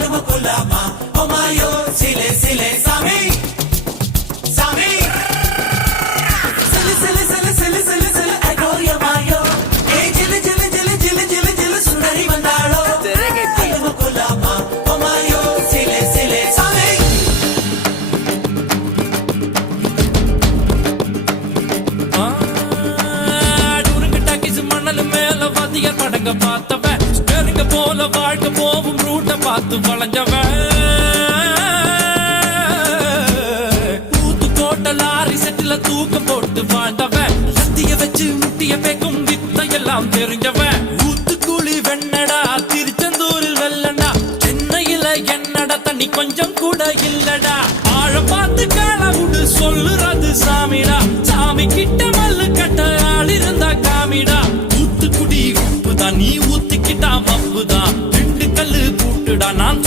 கொல்லாமா ஓமாயோ சிலே சிலே சாமி சாமி சிலு சிலு சிலு சிலு சிலு சிலு அகோய மாயோ ஏ ஜிலு ஜிலு ஜிலு ஜிலு ஜிலு ஜிலு சுந்தரி வந்தாளோ கொல்லாமா ஓமாயோ சிலே சிலே சாமி டூருங்க டாக்கிஸ் மணல் மேல வாத்திய படங்க பார்த்தவன் ஸ்டேரிங்க போல வாழ்க்கை போவும் ரூட்ட பார்த்து வளைஞ்சவன் ஊத்து போட்ட லாரி செட்டில தூக்கம் போட்டு வாழ்ந்தவன் லத்திய வச்சு முட்டிய பேக்கும் வித்தையெல்லாம் தெரிஞ்சவன் ஊத்துக்குழி வெண்ணடா திருச்செந்தூரில் வெள்ளடா சென்னையில என்னடா தண்ணி கொஞ்சம் கூட இல்லடா ஆழம் பார்த்து காலவுடு சொல்லுறது சாமிடா சாமி கிட்ட மல்லு கட்ட ஆள் இருந்தா காமிடா ஊத்துக்குடி உப்புதான் நீ ஊத்திக்கிட்டா மப்புதான்